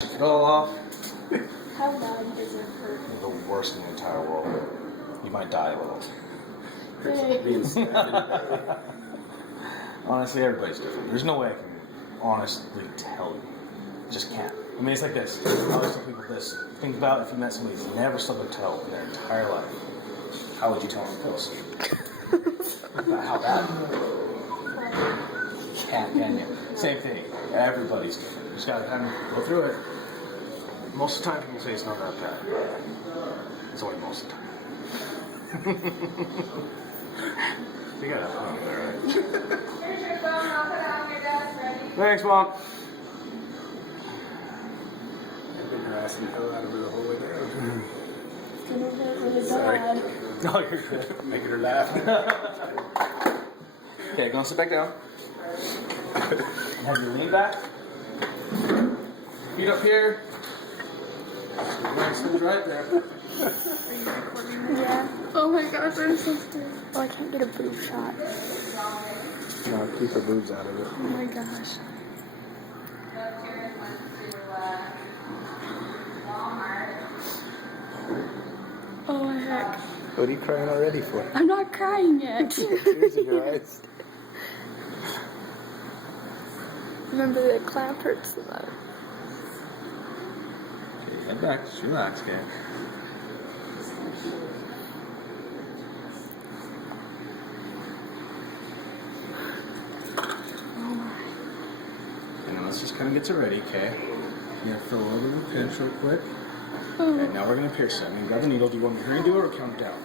It all off. How bad does it hurt? The worst in the entire world. You might die a little. Honestly, everybody's different. There's no way I can honestly tell you. Just can't. I mean, it's like this. I always tell people this. Think about if you met somebody who's never stubbed their toe in their entire life. How would you tell them it feels? About how bad? Can you? Same thing. Everybody's different. You just gotta kind of go through it. Most of the time, people say it's not that bad. It's only most of the time. You gotta have fun with it, right? Here's your phone. I'll put it on your desk. Ready? Thanks, Mom. I've been harassing the hell out of her the whole way down. It's gonna hurt really Sorry. bad. No, you're good. Making her laugh. Okay, go and sit back down. Have your lean back. Feet up here. Nice, right there. Yeah. Oh my gosh, I'm so stiff. Oh, I can't get a boob shot. No, keep her boobs out of it. Oh my gosh. Oh heck. What are you crying already for? I'm not crying yet. Tears in your eyes. Remember the clamp hurts the most. Okay, head back. Just relax, okay? And then let's just kind of get you ready, okay? You're gonna feel a little bit of a pinch real quick. Okay, now we're gonna pierce it. I'm gonna grab the needle. Do you want me to do it or count it down?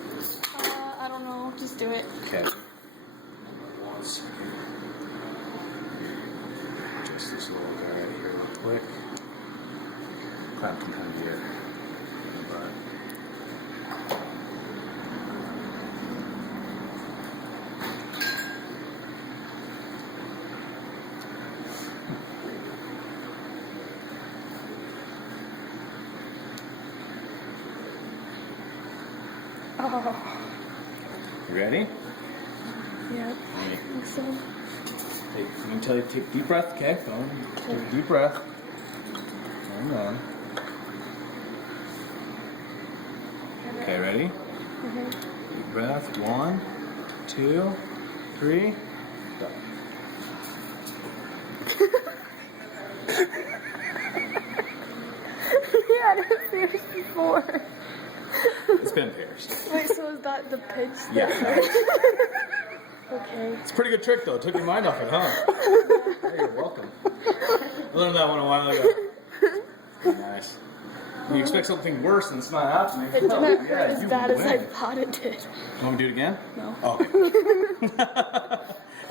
I don't know. Just do it. Okay. One second. Just this little guy right here real quick. Clamp can kind of get in the butt. Oh. You ready? Yep. Ready. I think so. I'm gonna tell you to take a deep breath, okay? Go on. Take a deep breath. Hang on. Okay, ready? Deep breath. 1, 2, 3. Go. Yeah, I didn't see this before. It's been pierced. Wait, so is that the pinch? Yeah. Okay. It's a pretty good trick, though. It took your mind off it, huh? Hey, you're welcome. I learned that one a while ago. Nice. You expect something worse and it's not happening. It didn't hurt Yeah, as you bad as I win. thought it did. You want me to do it again? No. Oh, okay.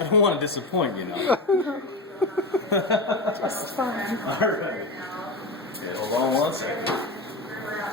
I don't want to disappoint you, know. It's fine. All right. Okay, hold on one second.